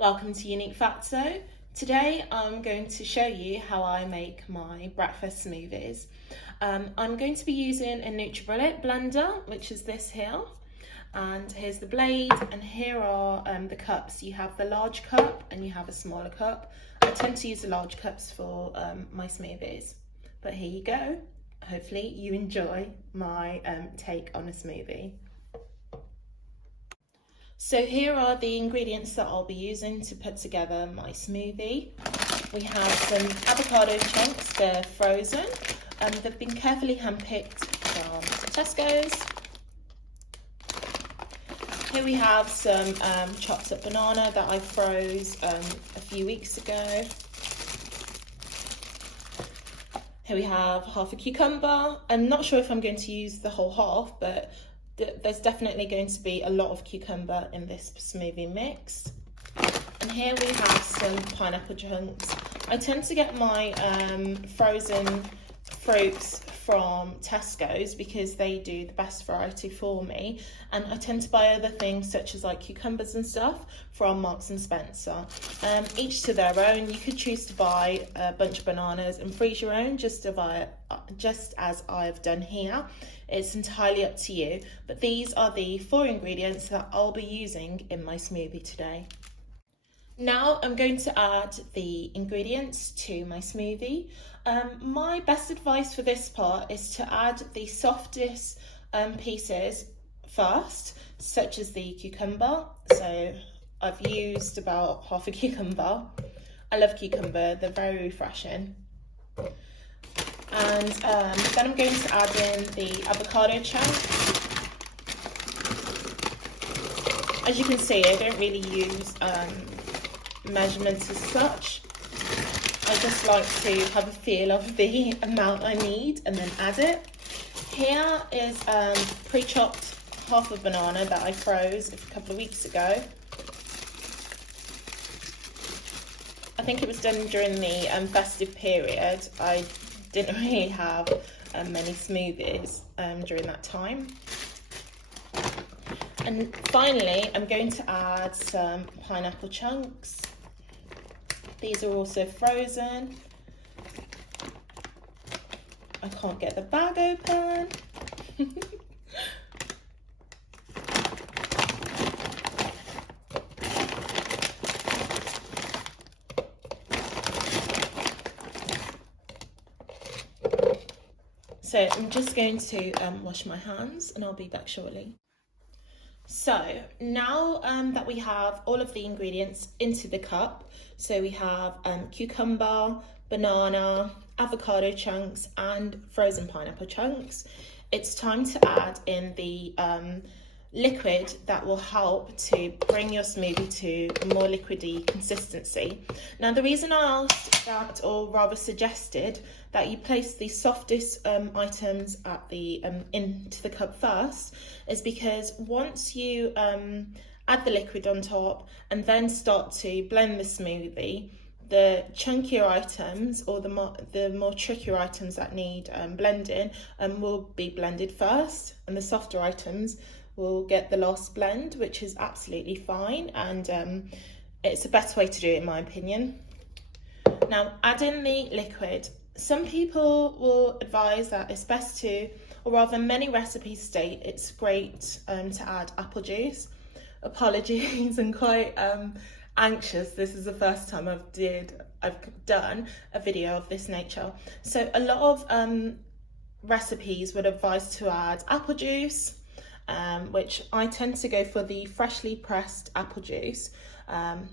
Welcome to Unique Fatso. Today I'm going to show you how I make my breakfast smoothies. I'm going to be using a NutriBullet blender, which is this here. And here's the blade, and here are the cups. You have the large cup and you have a smaller cup. I tend to use the large cups for my smoothies. But here you go. Hopefully you enjoy my take on a smoothie. So here are the ingredients that I'll be using to put together my smoothie. We have some avocado chunks, they're frozen. They've been carefully handpicked from Tesco's. Here we have some chopped up banana that I froze a few weeks ago. Here we have half a cucumber. I'm not sure if I'm going to use the whole half, but there's definitely going to be a lot of cucumber in this smoothie mix. And here we have some pineapple chunks. I tend to get my frozen fruits from Tesco's because they do the best variety for me, and I tend to buy other things such as like cucumbers and stuff from Marks and Spencer. Each to their own. You could choose to buy a bunch of bananas and freeze your own, just as I've done here. It's entirely up to you, but these are the 4 ingredients that I'll be using in my smoothie today. Now I'm going to add the ingredients to my smoothie. My best advice for this part is to add the softest pieces first, such as the cucumber. So I've used about half a cucumber. I love cucumber, they're very refreshing. And then I'm going to add in the avocado chunk. As you can see, I don't really use measurements as such. I just like to have a feel of the amount I need and then add it. Here is pre-chopped half a banana that I froze a couple of weeks ago. I think it was done during the festive period. I didn't really have many smoothies during that time. And finally, I'm going to add some pineapple chunks. These are also frozen. I can't get the bag open. So I'm just going to wash my hands and I'll be back shortly. So now that we have all of the ingredients into the cup, so we have cucumber, banana, avocado chunks and frozen pineapple chunks, it's time to add in the liquid that will help to bring your smoothie to a more liquidy consistency. Now the reason I asked that, or rather suggested, that you place the softest items at the into the cup first is because once you add the liquid on top and then start to blend the smoothie, the chunkier items or the more trickier items that need blending will be blended first, and the softer items will get the last blend, which is absolutely fine, and it's a better way to do it in my opinion. Now add in the liquid. Some people will advise that it's best to, or rather many recipes state it's great to add apple juice. Apologies, I'm quite anxious. This is the first time I've done a video of this nature. So a lot of recipes would advise to add apple juice, which I tend to go for the freshly pressed apple juice,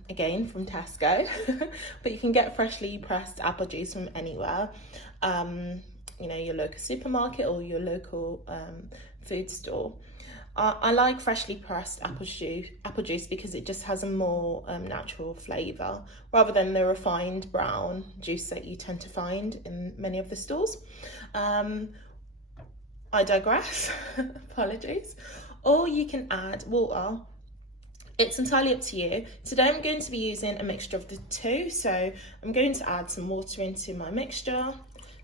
again from Tesco, but you can get freshly pressed apple juice from anywhere, you know, your local supermarket or your local food store. I like freshly pressed apple juice because it just has a more natural flavour rather than the refined brown juice that you tend to find in many of the stores. I digress. Apologies. Or you can add water. It's entirely up to you. Today I'm going to be using a mixture of the two, so I'm going to add some water into my mixture.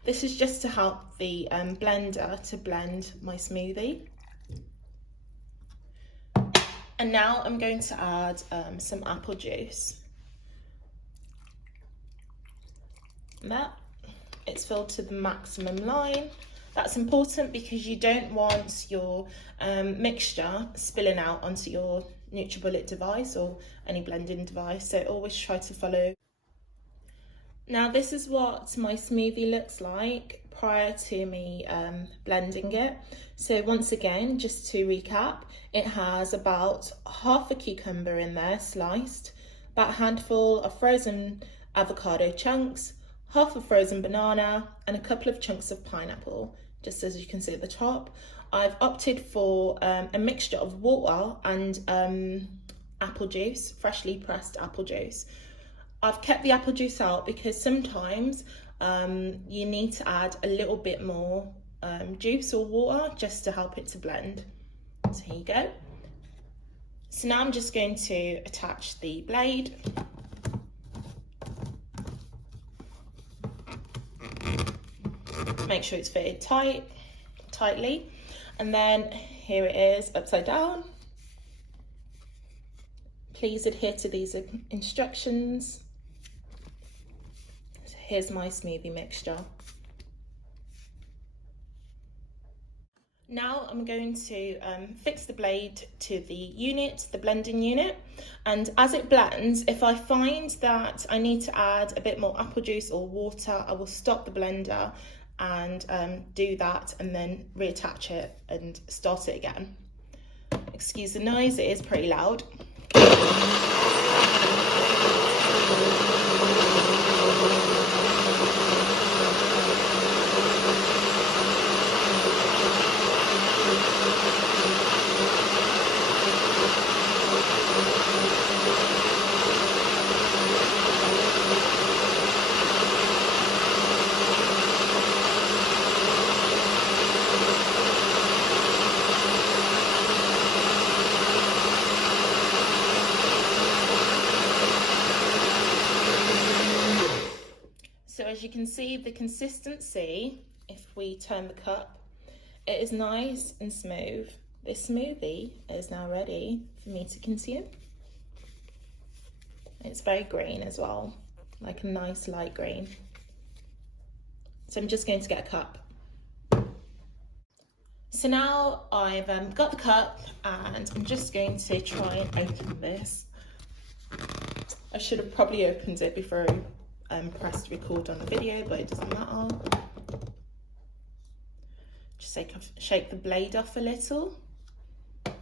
This is just to help the blender to blend my smoothie. And now I'm going to add some apple juice. that. It's filled to the maximum line. That's important because you don't want your mixture spilling out onto your NutriBullet device or any blending device, so always try to follow. Now this is what my smoothie looks like prior to me blending it. So once again, just to recap, it has about half a cucumber in there sliced, about a handful of frozen avocado chunks, half a frozen banana, and a couple of chunks of pineapple, just as you can see at the top. I've opted for a mixture of water and apple juice, freshly pressed apple juice. I've kept the apple juice out because sometimes you need to add a little bit more juice or water just to help it to blend. So here you go. So now I'm just going to attach the blade. Make sure it's fitted tightly. And then here it is upside down. Please adhere to these instructions. So here's my smoothie mixture. Now I'm going to fix the blade to the unit, the blending unit, and as it blends, if I find that I need to add a bit more apple juice or water, I will stop the blender and do that and then reattach it and start it again. Excuse the noise, it is pretty loud. So as you can see, the consistency, if we turn the cup, it is nice and smooth. This smoothie is now ready for me to consume. It's very green as well, like a nice light green. So I'm just going to get a cup. So now I've got the cup and I'm just going to try and open this. I should have probably opened it before I pressed record on the video, but it doesn't matter. Just shake the blade off a little. And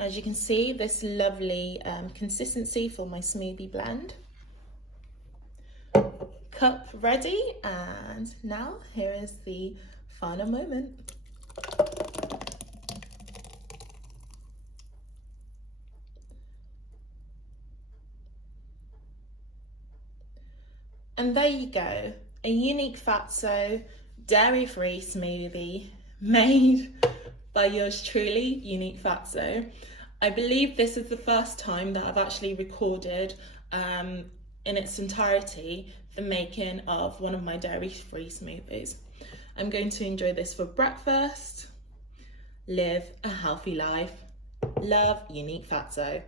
as you can see, this lovely consistency for my smoothie blend. Cup ready, and now here is the final moment. And there you go, a unique Fatso dairy-free smoothie made by yours truly, Unique Fatso. I believe this is the first time that I've actually recorded in its entirety the making of one of my dairy-free smoothies. I'm going to enjoy this for breakfast. Live a healthy life. Love, Unique Fatso.